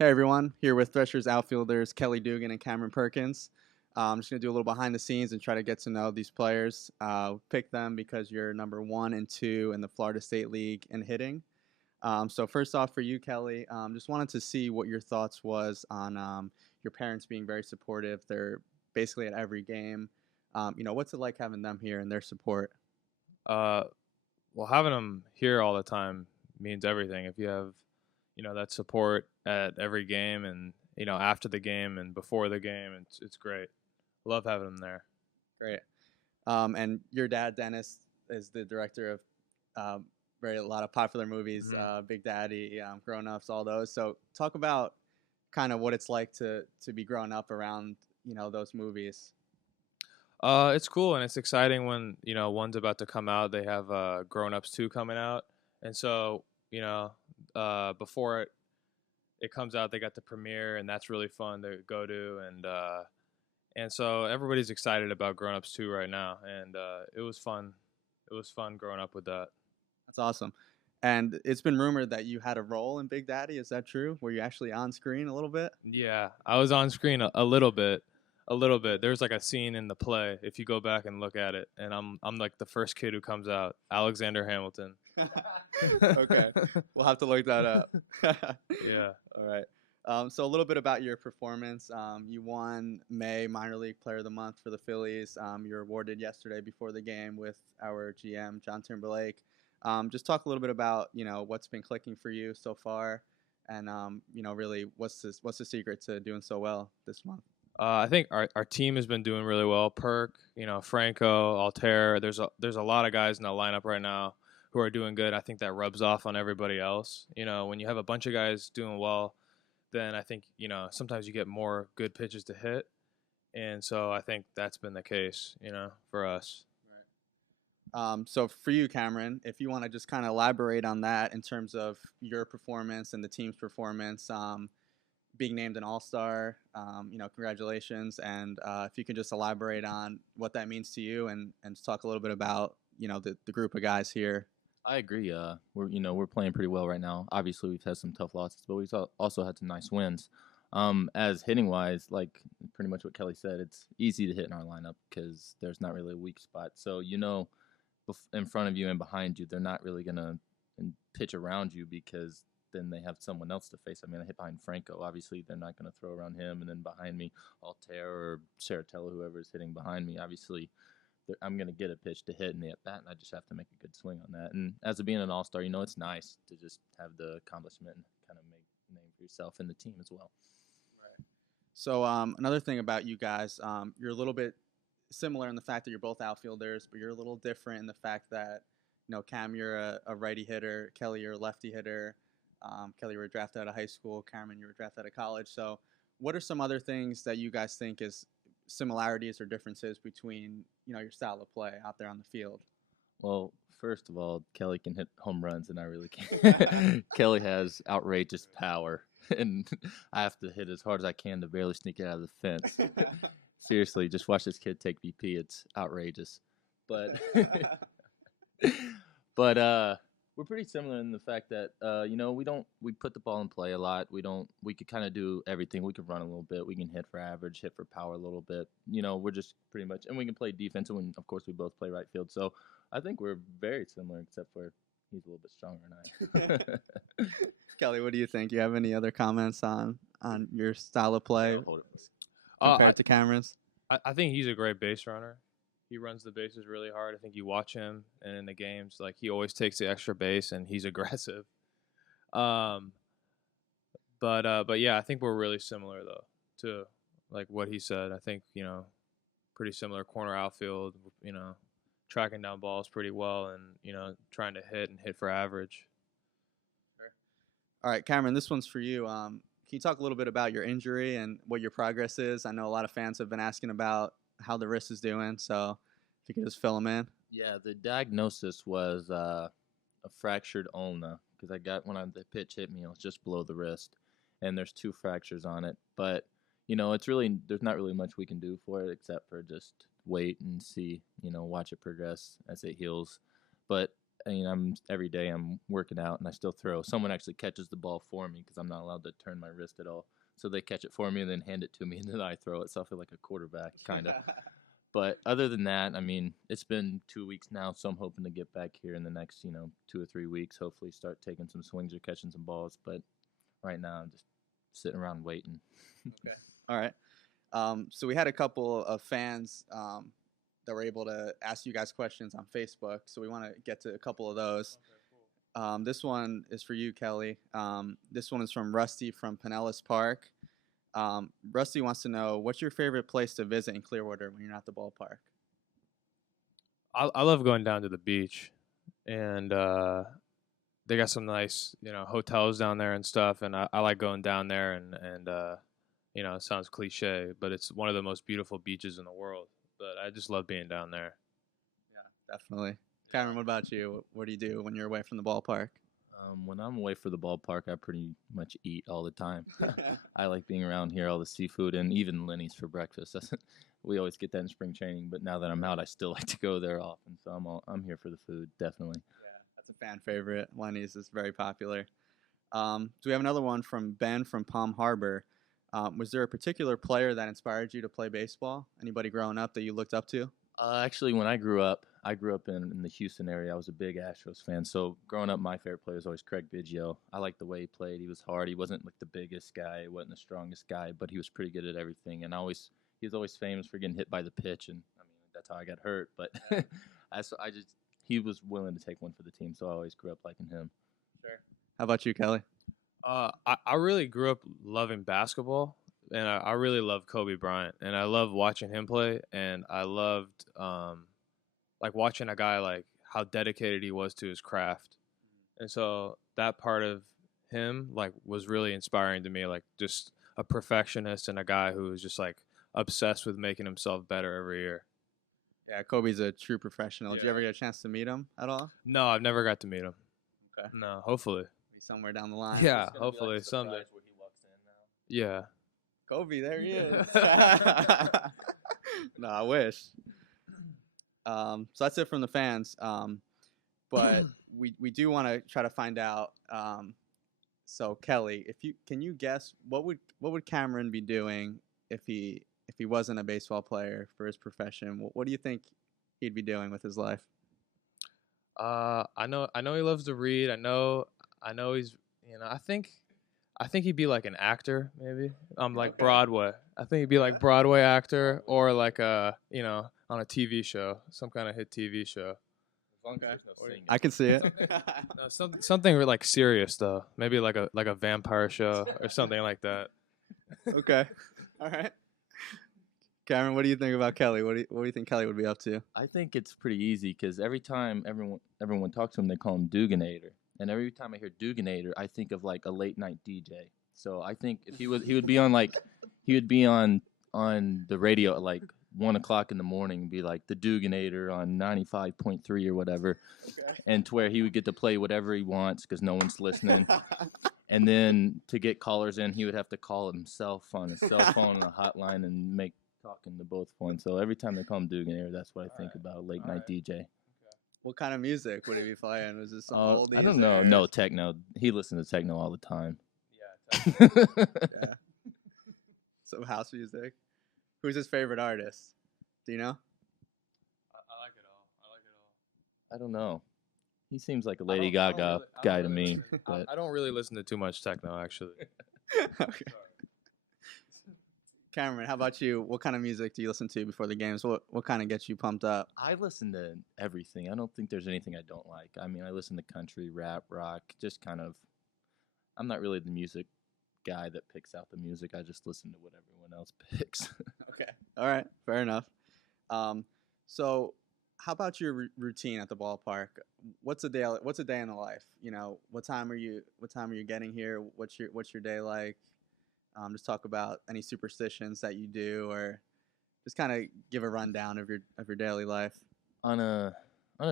Hey everyone, here with Threshers outfielders Kelly Dugan and Cameron Perkins. I'm just going to do a little behind the scenes and try to get to know these players. Pick them because you're number 1 and 2 in the Florida State League in hitting. So first off, for you, Kelly, just wanted to see what your thoughts was on your parents being very supportive. They're basically at every game. What's it like having them here and their support? Uh, well, having them here all the time means everything. If you have, that support at every game and after the game and before the game, it's great. Love having them there. Great. And your dad, Dennis, is the director of a lot of popular movies, hmm Big Daddy, Grown Ups, all those. So talk about kind of what it's like to be growing up around those movies. It's cool and it's exciting when one's about to come out. They have Grown Ups 2 coming out, and so before it comes out, they got the premiere, and that's really fun to go to, and so everybody's excited about Grown Ups 2 right now, and it was fun. It was fun growing up with that. That's awesome. And it's been rumored that you had a role in Big Daddy. Is that true? Were you actually on screen a little bit? Yeah, I was on screen a little bit, a little bit. There's like a scene in the play if you go back and look at it, and I'm like the first kid who comes out, Alexander Hamilton. Okay, we'll have to look that up. Yeah. All right. So a little bit about your performance. You won May Minor League Player of the Month for the Phillies. You were awarded yesterday before the game with our GM John Timberlake. Just talk a little bit about what's been clicking for you so far, and really what's the secret to doing so well this month? I think our team has been doing really well. Perk, Franco, Altair. There's a lot of guys in the lineup right now who are doing good. I think that rubs off on everybody else. When you have a bunch of guys doing well, then I think sometimes you get more good pitches to hit, and so I think that's been the case, for us. So for you, Cameron, if you want to just kind of elaborate on that in terms of your performance and the team's performance, being named an All-Star, congratulations. And if you could just elaborate on what that means to you and just talk a little bit about, the group of guys here. I agree. We're playing pretty well right now. Obviously, we've had some tough losses, but we've also had some nice wins. As hitting wise, like pretty much what Kelly said, it's easy to hit in our lineup because there's not really a weak spot. So in front of you and behind you, they're not really gonna pitch around you because then they have someone else to face. I mean, I hit behind Franco. Obviously, they're not gonna throw around him, and then behind me, Altair or Saratella, whoever is hitting behind me. Obviously, I'm going to get a pitch to hit in the at bat, and I just have to make a good swing on that. And as being an all star, it's nice to just have the accomplishment and kind of make a name for yourself and the team as well. Right. So another thing about you guys, you're a little bit similar in the fact that you're both outfielders, but you're a little different in the fact that, Cam, you're a righty hitter. Kelly, you're a lefty hitter. Kelly, you were drafted out of high school. Cameron, you were drafted out of college. So what are some other things that you guys think is similarities or differences between, your style of play out there on the field? Well, first of all, Kelly can hit home runs, and I really can't. Kelly has outrageous power, and I have to hit as hard as I can to barely sneak it out of the fence. Seriously, just watch this kid take BP. It's outrageous. But but we're pretty similar in the fact that we put the ball in play a lot. We could kind of do everything. We could run a little bit. We can hit for average, hit for power a little bit. We're just pretty much, and we can play defense. And of course, we both play right field. So I think we're very similar, except for he's a little bit stronger than I. Kelly, what do you think? You have any other comments on your style of play Hold it. compared to Cameron's? I think he's a great base runner. He runs the bases really hard. I think you watch him, and in the games, like he always takes the extra base, and he's aggressive. Um, but yeah, I think we're really similar though to like what he said. I think pretty similar corner outfield. Tracking down balls pretty well, and trying to hit for average. All right, Cameron, this one's for you. Can you talk a little bit about your injury and what your progress is? I know a lot of fans have been asking about how the wrist is doing, so if you could just fill them in. Yeah, the diagnosis was a fractured ulna because I got when the pitch hit me, it was just below the wrist, and there's two fractures on it. But it's really there's not really much we can do for it except for just wait and see, watch it progress as it heals. But I'm every day I'm working out and I still throw. Someone actually catches the ball for me because I'm not allowed to turn my wrist at all. So they catch it for me and then hand it to me and then I throw it. So I feel like a quarterback kind of. But other than that, I mean, it's been 2 weeks now, so I'm hoping to get back here in the next, 2 or 3 weeks. Hopefully, start taking some swings or catching some balls. But right now, I'm just sitting around waiting. Okay. All right. So we had a couple of fans that were able to ask you guys questions on Facebook. So we want to get to a couple of those. Okay, cool. This one is for you, Kelly. This one is from Rusty from Pinellas Park. Rusty wants to know, what's your favorite place to visit in Clearwater when you're not at the ballpark? I love going down to the beach, and they got some nice, hotels down there and stuff. And I like going down there, and it sounds cliche, but it's one of the most beautiful beaches in the world. But I just love being down there. Yeah, definitely. Cameron, what about you? What do you do when you're away from the ballpark? When I'm away for the ballpark, I pretty much eat all the time. I like being around here, all the seafood, and even Lenny's for breakfast. We always get that in spring training, but now that I'm out, I still like to go there often. So I'm here for the food, definitely. Yeah, that's a fan favorite. Lenny's is very popular. Do we have another one from Ben from Palm Harbor? Was there a particular player that inspired you to play baseball? Anybody growing up that you looked up to? Actually, when I grew up in the Houston area. I was a big Astros fan. So growing up, my favorite player was always Craig Biggio. I liked the way he played. He was hard. He wasn't like the biggest guy. He wasn't the strongest guy, but he was pretty good at everything. And he was always famous for getting hit by the pitch. And I mean, that's how I got hurt. But he was willing to take one for the team. So I always grew up liking him. Sure. How about you, Kelly? I really grew up loving basketball, and I really love Kobe Bryant, and I love watching him play, and I loved like watching a guy like how dedicated he was to his craft, and so that part of him like was really inspiring to me, like just a perfectionist and a guy who was just like obsessed with making himself better every year. Yeah, Kobe's a true professional. Did you Yeah. ever get a chance to meet him at all? No, I've never got to meet him. Okay. No, hopefully. Maybe somewhere down the line. Yeah, hopefully someday. Yeah. Kobe, there he is. No, I wish. So that's it from the fans. But we do want to try to find out. So Kelly, can you guess what would Cameron be doing if he wasn't a baseball player for his profession? What do you think he'd be doing with his life? I know he loves to read. I know he's I think he'd be like an actor, maybe. Like Okay. Broadway. I think he'd be like Broadway actor or like on a TV show, some kind of hit TV show. Okay. I can see it. No, something like serious though. Maybe like a vampire show or something like that. Okay. All right. Cameron, what do you think about Kelly? What do you think Kelly would be up to? I think it's pretty easy because every time everyone talks to him, they call him Duganator. And every time I hear Duganator, I think of like a late night DJ. So I think if he would be on the radio at like 1:00 in the morning and be like the Duganator on 95.3 or whatever, Okay. and to where he would get to play whatever he wants because no one's listening. And then to get callers in, he would have to call himself on his cell phone on a hotline and make talking to both points. So every time they call him Dugan, that's what I think about, a late night DJ. What kind of music would he be playing? Was this some oldies? I don't know. or- No, techno. He listens to techno all the time. Yeah. Yeah. Some house music. Who's his favorite artist? Do you know? I like it all. I don't know. He seems like a I Lady don't Gaga really- I guy don't to really me. listen- But I don't really listen to too much techno, actually. Okay. Cameron, how about you? What kind of music do you listen to before the games? What kind of gets you pumped up? I listen to everything. I don't think there's anything I don't like. I mean, I listen to country, rap, rock, just kind of. I'm not really the music guy that picks out the music. I just listen to what everyone else picks. Okay. All right. Fair enough. So how about your routine at the ballpark? What's a day in the life? What time are you getting here? What's your day like? Just talk about any superstitions that you do, or just kind of give a rundown of your daily life. On a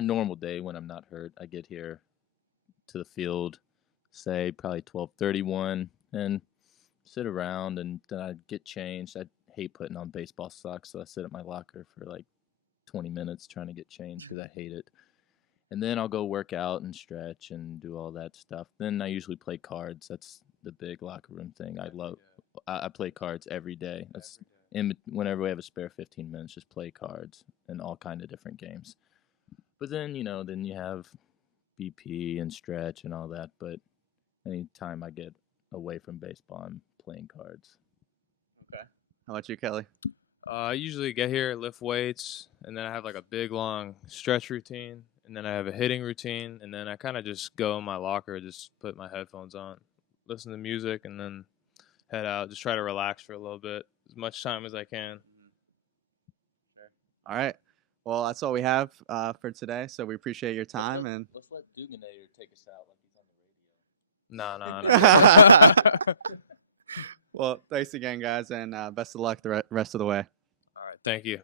normal day when I'm not hurt, I get here to the field, say probably 12:31, and sit around, and then I get changed. I hate putting on baseball socks, so I sit at my locker for like 20 minutes trying to get changed because I hate it. And then I'll go work out and stretch and do all that stuff. Then I usually play cards. That's the big locker room thing. I play cards every day. That's whenever we have a spare 15 minutes, just play cards and all kind of different games. But then, then you have BP and stretch and all that. But anytime I get away from baseball, I'm playing cards. Okay. How about you, Kelly? I usually get here, lift weights, and then I have like a big long stretch routine, and then I have a hitting routine, and then I kind of just go in my locker, just put my headphones on, listen to music, and then head out. Just try to relax for a little bit, as much time as I can. All right. Well, that's all we have for today. So we appreciate your time and let's let Dugan take us out like he's No. on the radio. Well, thanks again, guys, and best of luck the rest of the way. All right, thank you.